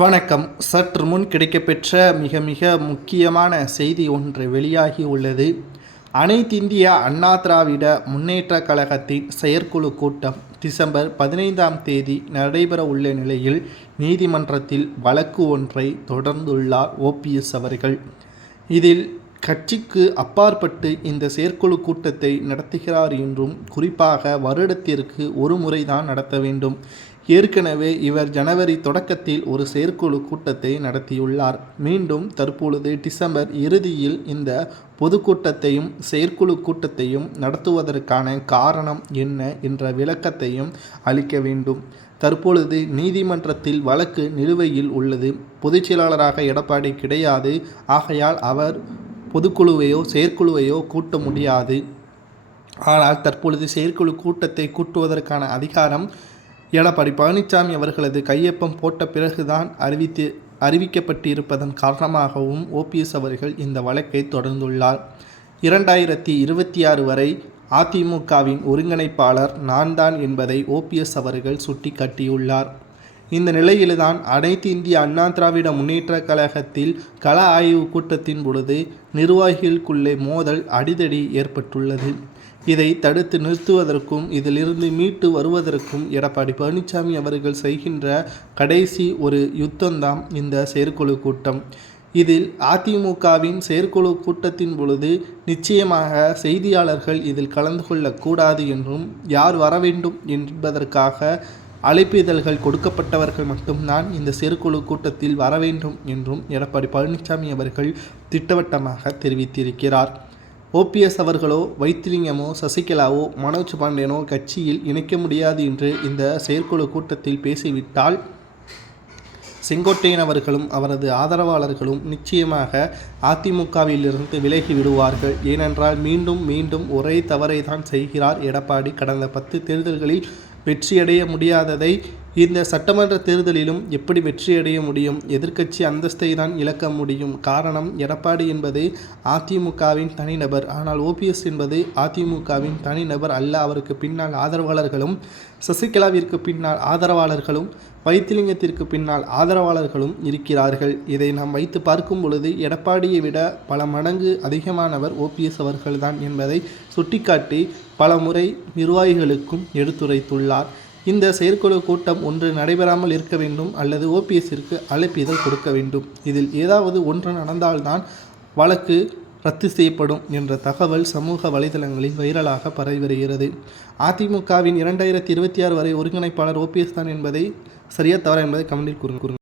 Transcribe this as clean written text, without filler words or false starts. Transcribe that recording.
வணக்கம். சற்று முன் கிடைக்கப்பெற்ற மிக மிக முக்கியமான செய்தி ஒன்று வெளியாகி உள்ளது. அனைத்திந்திய அண்ணா திராவிட முன்னேற்றக் கழகத்தின் செயற்குழு கூட்டம் டிசம்பர் 15ஆம் தேதி நடைபெற உள்ள நிலையில் நீதிமன்றத்தில் வழக்கு ஒன்றை தொடர்ந்துள்ளார் ஓபிஎஸ் அவர்கள். இதில் கட்சிக்கு அப்பாற்பட்டு இந்த செயற்குழு கூட்டத்தை நடத்துகிறார் என்றும், குறிப்பாக வருடத்திற்கு ஒரு முறைதான் நடத்த வேண்டும். ஏற்கனவே இவர் ஜனவரி தொடக்கத்தில் ஒரு செயற்குழு கூட்டத்தை நடத்தியுள்ளார். மீண்டும் தற்பொழுது டிசம்பர் இறுதியில் இந்த பொதுக்கூட்டத்தையும் செயற்குழு கூட்டத்தையும் நடத்துவதற்கான காரணம் என்ன என்ற விளக்கத்தையும் அளிக்க வேண்டும். தற்பொழுது நீதிமன்றத்தில் வழக்கு நிலுவையில் உள்ளது. பொதுச்செயலாளராக எடப்பாடி கிடையாது. ஆகையால் அவர் பொதுக்குழுவையோ செயற்குழுவையோ கூட்ட முடியாது. ஆனால் தற்பொழுது செயற்குழு கூட்டத்தை கூட்டுவதற்கான அதிகாரம் எடப்பாடி பழனிசாமி அவர்களது கையொப்பம் போட்ட பிறகுதான் அறிவிக்கப்பட்டிருப்பதன் காரணமாகவும் ஓபிஎஸ் அவர்கள் இந்த வழக்கை தொடர்ந்துள்ளார். 2026 வரை அதிமுகவின் ஒருங்கிணைப்பாளர் நான் தான் என்பதை ஓபிஎஸ் அவர்கள் சுட்டிக்காட்டியுள்ளார். இந்த நிலையில்தான் அனைத்து இந்திய அண்ணா திராவிட முன்னேற்றக் கழகத்தில் கள ஆய்வு கூட்டத்தின் பொழுது நிர்வாகிகளுக்குள்ளே மோதல் அடிதடி ஏற்பட்டுள்ளது. இதை தடுத்து நிறுத்துவதற்கும் இதிலிருந்து மீட்டு வருவதற்கும் எடப்பாடி பழனிசாமி அவர்கள் செய்கின்ற கடைசி ஒரு யுத்தம்தான் இந்த செயற்குழு கூட்டம். இதில் அதிமுகவின் செயற்குழு கூட்டத்தின் பொழுது நிச்சயமாக செய்தியாளர்கள் இதில் கலந்து கொள்ளக்கூடாது என்றும், யார் வர வேண்டும் என்பதற்காக அழைப்பிதழ்கள் கொடுக்கப்பட்டவர்கள் மட்டும்தான் இந்த செயற்குழு கூட்டத்தில் வர வேண்டும் என்றும் எடப்பாடி பழனிசாமி அவர்கள் திட்டவட்டமாக தெரிவித்திருக்கிறார். ஓபிஎஸ் அவர்களோ, வைத்திலிங்கமோ, சசிகலாவோ, மனோஜ் பாண்டியனோ கட்சியில் இணைக்க முடியாது என்று இந்த செயற்குழு கூட்டத்தில் பேசிவிட்டால் செங்கோட்டையன் அவர்களும் அவரது ஆதரவாளர்களும் நிச்சயமாக அதிமுகவிலிருந்து விலகி விடுவார்கள். ஏனென்றால் மீண்டும் மீண்டும் ஒரே தவறை தான் செய்கிறார் எடப்பாடி. கடந்த 10 தேர்தல்களில் வெற்றியடைய முடியாததை இந்த சட்டமன்ற தேர்தலிலும் எப்படி வெற்றியடைய முடியும்? எதிர்க்கட்சி அந்தஸ்தை தான் இழக்க முடியும். காரணம், எடப்பாடி என்பது அதிமுகவின் தனிநபர். ஆனால் ஓபிஎஸ் என்பது அதிமுகவின் தனிநபர் அல்ல. அவருக்கு பின்னால் ஆதரவாளர்களும், சசிகலாவிற்கு பின்னால் ஆதரவாளர்களும், வைத்திலிங்கத்திற்கு பின்னால் ஆதரவாளர்களும் இருக்கிறார்கள். இதை நாம் வைத்து பார்க்கும் பொழுது எடப்பாடியை விட பல மடங்கு அதிகமானவர் ஓபிஎஸ் அவர்கள்தான் என்பதை சுட்டிக்காட்டி பல முறை நிர்வாகிகளுக்கும் எடுத்துரைத்துள்ளார். இந்த செயற்குழு கூட்டம் ஒன்று நடைபெறாமல் இருக்க வேண்டும் அல்லது ஓபிஎஸ்ஸிற்கு அழைப்பிதழ் கொடுக்க வேண்டும். இதில் ஏதாவது ஒன்று நடந்தால்தான் வழக்கு ரத்து செய்யப்படும் என்ற தகவல் சமூக வலைதளங்களில் வைரலாக பரவி வருகிறது. அதிமுகவின் 2026 வரை ஒருங்கிணைப்பாளர் ஓபிஎஸ் தான் என்பதை சரியா தவறா என்பதை கமெண்டில் கூறுங்கள்.